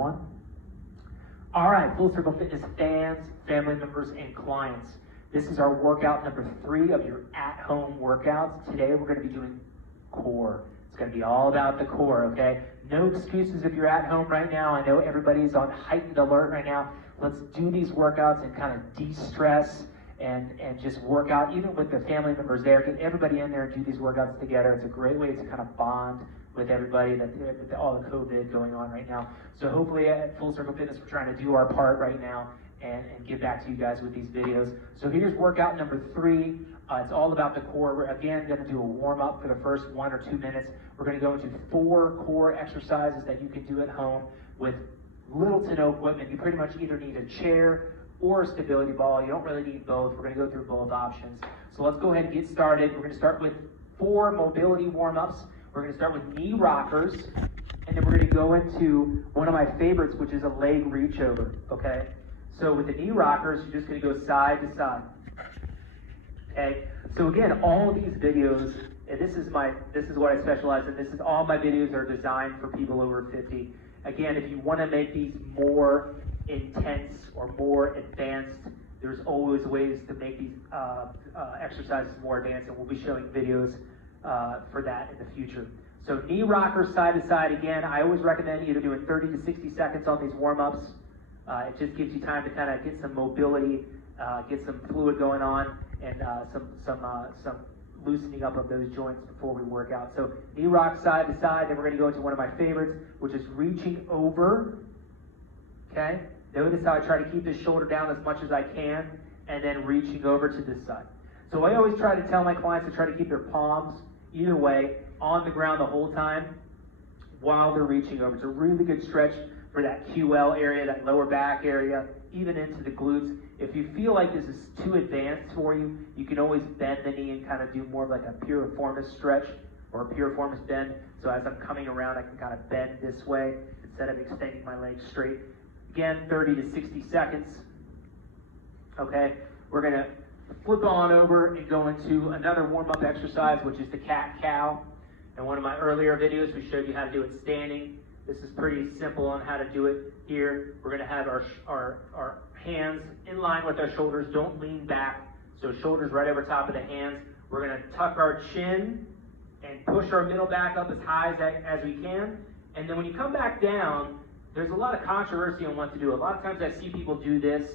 one. All right, Full Circle Fitness fans, family members, and clients. This is our workout number 3 of your at-home workouts. Today we're going to be doing core. It's going to be all about the core, okay? No excuses if you're at home right now. I know everybody's on heightened alert right now. Let's do these workouts and kind of de-stress and just work out, even with the family members there. Get everybody in there and do these workouts together. It's a great way to kind of bond with everybody, with all the COVID going on right now. So hopefully at Full Circle Fitness, we're trying to do our part right now and get back to you guys with these videos. So here's workout number 3. It's all about the core. We're again going to do a warm-up for the first 1 or 2 minutes. We're going to go into 4 core exercises that you can do at home with little to no equipment. You pretty much either need a chair or a stability ball. You don't really need both. We're going to go through both options. So let's go ahead and get started. We're going to start with 4 mobility warm-ups. We're going to start with knee rockers, and then we're going to go into one of my favorites, which is a leg reach over, okay? So with the knee rockers, you're just going to go side to side, okay? So again, all of these videos, and this is what I specialize in. All my videos are designed for people over 50. Again, if you want to make these more intense or more advanced, there's always ways to make these exercises more advanced, and we'll be showing videos for that in the future. So knee rockers side to side. Again, I always recommend either doing 30 to 60 seconds on these warm-ups. It just gives you time to kind of get some mobility, get some fluid going on, and some loosening up of those joints before we work out. So knee rock side to side. Then we're going to go into one of my favorites, which is reaching over. Okay. Notice how I try to keep this shoulder down as much as I can, and then reaching over to this side. So I always try to tell my clients to try to keep their palms, either way, on the ground the whole time while they're reaching over. It's a really good stretch for that QL area, that lower back area, even into the glutes. If you feel like this is too advanced for you, you can always bend the knee and kind of do more of like a piriformis stretch or a piriformis bend. So as I'm coming around, I can kind of bend this way instead of extending my legs straight. Again, 30 to 60 seconds. Okay, we're going to flip on over and go into another warm-up exercise, which is the cat-cow. In one of my earlier videos, we showed you how to do it standing. This is pretty simple on how to do it here. We're going to have our hands in line with our shoulders. Don't lean back. So shoulders right over top of the hands. We're going to tuck our chin and push our middle back up as high as we can. And then when you come back down, there's a lot of controversy on what to do. A lot of times I see people do this.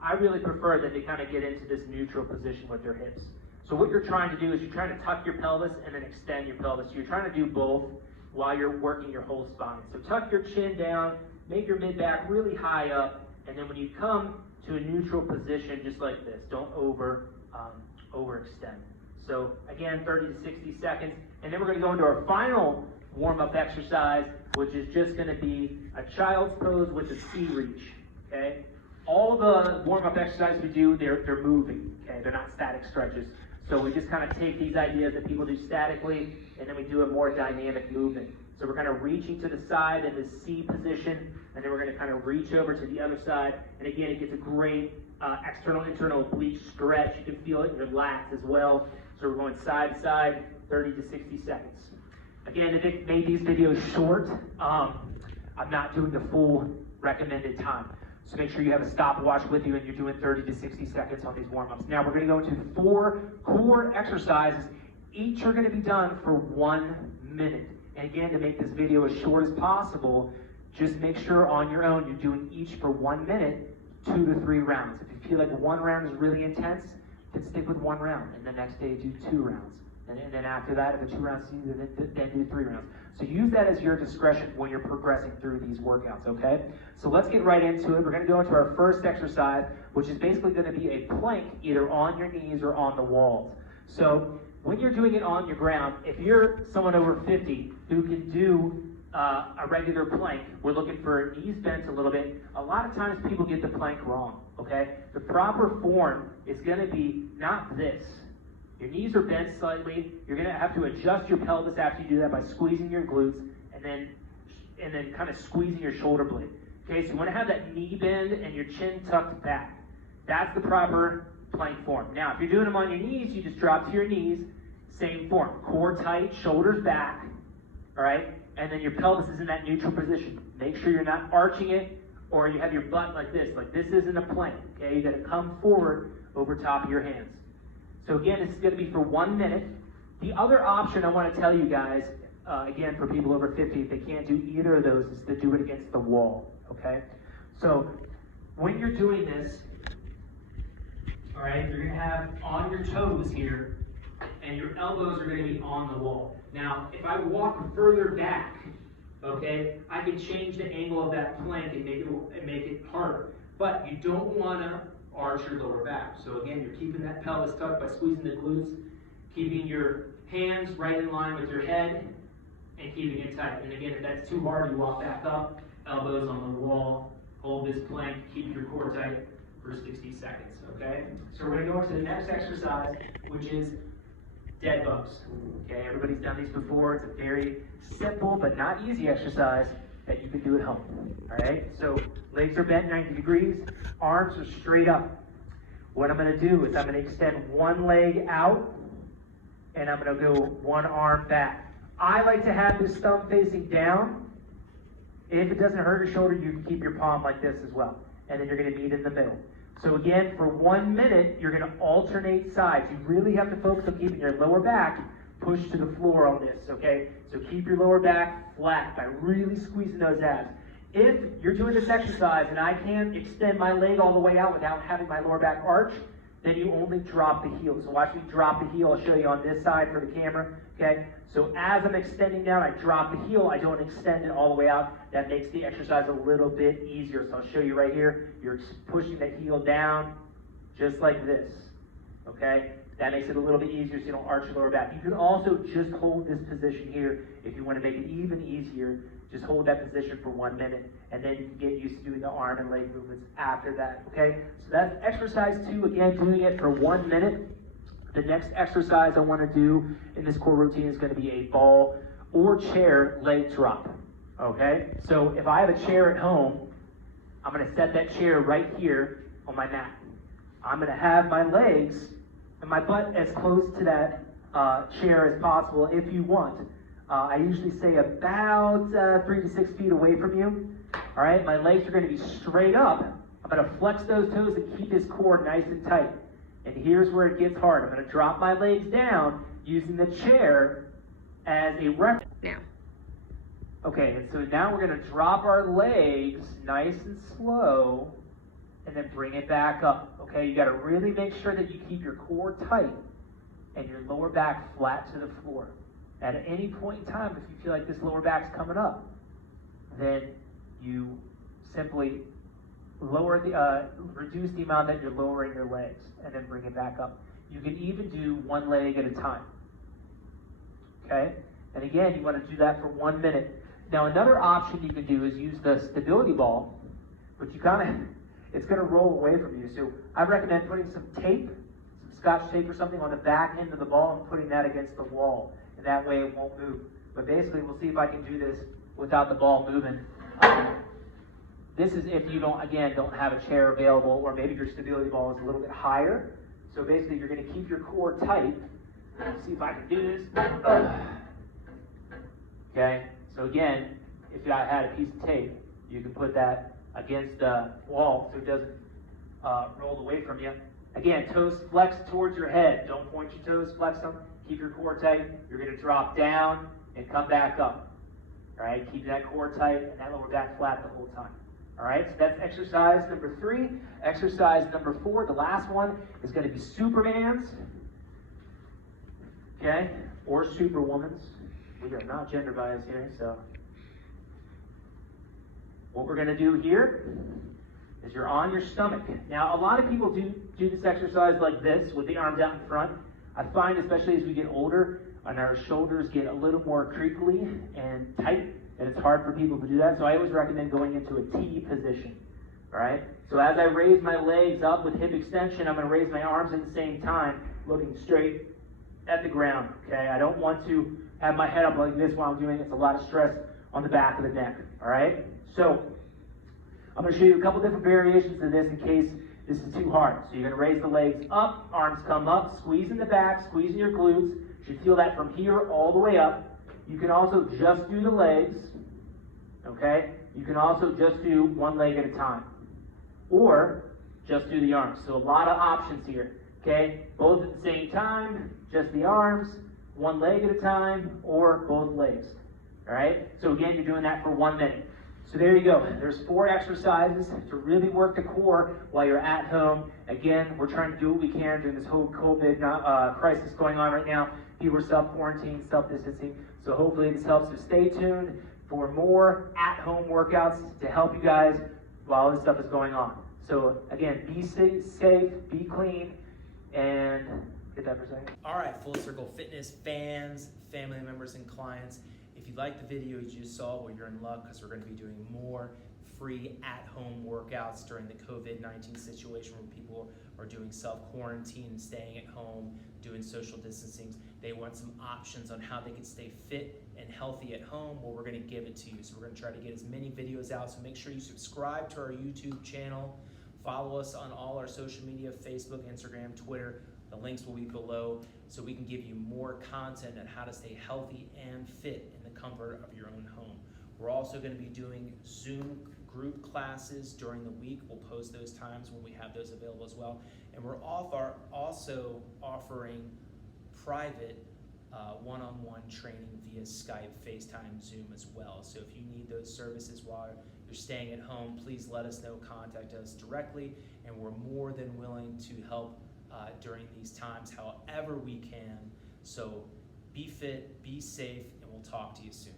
I really prefer that they kind of get into this neutral position with their hips. So what you're trying to do is you're trying to tuck your pelvis and then extend your pelvis. So you're trying to do both while you're working your whole spine. So tuck your chin down, make your mid-back really high up, and then when you come to a neutral position just like this, don't overextend. So again, 30 to 60 seconds, and then we're going to go into our final warm-up exercise, which is just going to be a child's pose with a C reach, okay? All the warm-up exercises we do, they're moving, okay? They're not static stretches. So we just kind of take these ideas that people do statically, and then we do a more dynamic movement. So we're kind of reaching to the side in this C position, and then we're going to kind of reach over to the other side. And again, it gets a great external, internal oblique stretch. You can feel it in your lats as well. So we're going side to side, 30 to 60 seconds. Again, if it made these videos short, I'm not doing the full recommended time. So make sure you have a stopwatch with you and you're doing 30 to 60 seconds on these warm-ups. Now we're going to go into 4 core exercises. Each are going to be done for 1 minute. And again, to make this video as short as possible, just make sure on your own you're doing each for 1 minute, 2 to 3 rounds. If you feel like one round is really intense, then stick with 1 round. And the next day do 2 rounds. And then after that, if the 2 rounds is easy, then do 3 rounds. So use that as your discretion when you're progressing through these workouts, okay? So let's get right into it. We're going to go into our first exercise, which is basically going to be a plank either on your knees or on the walls. So when you're doing it on your ground, if you're someone over 50 who can do a regular plank, we're looking for knees bent a little bit. A lot of times people get the plank wrong, okay? The proper form is going to be not this. Your knees are bent slightly. You're going to have to adjust your pelvis after you do that by squeezing your glutes and then kind of squeezing your shoulder blade. Okay, so you want to have that knee bend and your chin tucked back. That's the proper plank form. Now, if you're doing them on your knees, you just drop to your knees, same form. Core tight, shoulders back, all right? and then your pelvis is in that neutral position. Make sure you're not arching it, or you have your butt like this. Like this isn't a plank, okay? You gotta come forward over top of your hands. So again, this is gonna be for 1 minute. The other option I wanna tell you guys, again, for people over 50, if they can't do either of those, is to do it against the wall, okay? So when you're doing this, all right, you're gonna have on your toes here, and your elbows are gonna be on the wall. Now, if I walk further back, okay, I can change the angle of that plank and make it harder. But you don't wanna arch your lower back. So again, you're keeping that pelvis tucked by squeezing the glutes, keeping your hands right in line with your head, and keeping it tight. And again, if that's too hard, you walk back up, elbows on the wall, hold this plank, keep your core tight for 60 seconds, okay? So we're gonna go into the next exercise, which is dead bugs. Okay, everybody's done these before. It's a very simple but not easy exercise that you can do at home. All right, so legs are bent 90 degrees, arms are straight up. What I'm gonna do is I'm gonna extend one leg out, and I'm gonna go one arm back. I like to have this thumb facing down. If it doesn't hurt your shoulder, you can keep your palm like this as well. And then you're gonna meet in the middle. So again, for 1 minute, you're gonna alternate sides. You really have to focus on keeping your lower back pushed to the floor on this, okay? So keep your lower back flat by really squeezing those abs. If you're doing this exercise and I can't extend my leg all the way out without having my lower back arch, then you only drop the heel. So watch me drop the heel. I'll show you on this side for the camera, okay? So as I'm extending down, I drop the heel. I don't extend it all the way out. That makes the exercise a little bit easier. So I'll show you right here. You're pushing the heel down just like this, okay? That makes it a little bit easier so you don't arch your lower back. You can also just hold this position here if you want to make it even easier. Just hold that position for 1 minute, and then you can get used to doing the arm and leg movements after that, okay? So that's exercise 2, again, doing it for 1 minute. The next exercise I want to do in this core routine is going to be a ball or chair leg drop, okay? So if I have a chair at home, I'm going to set that chair right here on my mat. I'm going to have my legs and my butt as close to that chair as possible if you want. I usually say about 3 to 6 feet away from you. All right, my legs are going to be straight up. I'm going to flex those toes and keep this core nice and tight. And here's where it gets hard. I'm going to drop my legs down using the chair as a reference. Now. Okay, and so now we're going to drop our legs nice and slow and then bring it back up. Okay, you got to really make sure that you keep your core tight and your lower back flat to the floor. At any point in time, if you feel like this lower back's coming up, then you simply lower the, reduce the amount that you're lowering your legs and then bring it back up. You can even do one leg at a time. Okay? And again, you want to do that for 1 minute. Now, another option you can do is use the stability ball, but you kind of, it's going to roll away from you. So I recommend putting some tape, some Scotch tape or something on the back end of the ball and putting that against the wall. And that way it won't move. But basically, we'll see if I can do this without the ball moving. This is if you don't have a chair available, or maybe your stability ball is a little bit higher. So basically, you're going to keep your core tight. Let's see if I can do this. Okay. So again, if I had a piece of tape, you can put that against the wall so it doesn't roll away from you. Again, toes flexed towards your head. Don't point your toes, flex them. Keep your core tight. You're going to drop down and come back up. All right, keep that core tight and that lower back flat the whole time. All right, so that's exercise number 3. Exercise number 4, the last one, is going to be Superman's, okay, or Superwoman's. We are not gender biased here, so what we're going to do here is you're on your stomach. Now, a lot of people do this exercise like this with the arms out in front. I find, especially as we get older, and our shoulders get a little more creakly and tight, and it's hard for people to do that. So I always recommend going into a T position. All right? So as I raise my legs up with hip extension, I'm going to raise my arms at the same time, looking straight at the ground. Okay? I don't want to have my head up like this while I'm doing it. It's a lot of stress on the back of the neck. All right? So I'm going to show you a couple different variations of this in case this is too hard. So you're going to raise the legs up, arms come up, squeeze in the back, squeeze in your glutes. You should feel that from here all the way up. You can also just do the legs, okay? You can also just do one leg at a time, or just do the arms. So a lot of options here, okay? Both at the same time, just the arms, one leg at a time, or both legs, all right? So again, you're doing that for 1 minute. So there you go. There's 4 exercises to really work the core while you're at home. Again, we're trying to do what we can during this whole COVID crisis going on right now. People are self-quarantining, self-distancing. So hopefully this helps. So stay tuned for more at-home workouts to help you guys while this stuff is going on. So again, be safe, be clean, and get that for a second. All right, Full Circle Fitness fans, family members, and clients. If you liked the video you just saw, well, you're in luck, because we're going to be doing more free at-home workouts during the COVID-19 situation where people are doing self-quarantine and staying at home, doing social distancing. They want some options on how they can stay fit and healthy at home. Well, we're going to give it to you. So we're going to try to get as many videos out. So make sure you subscribe to our YouTube channel. Follow us on all our social media, Facebook, Instagram, Twitter. The links will be below, so we can give you more content on how to stay healthy and fit in the comfort of your own home. We're also going to be doing Zoom group classes during the week. We'll post those times when we have those available as well. And we're also offering private one-on-one training via Skype, FaceTime, Zoom as well. So if you need those services while you're staying at home, please let us know, contact us directly, and we're more than willing to help during these times however we can. So be fit, be safe, and we'll talk to you soon.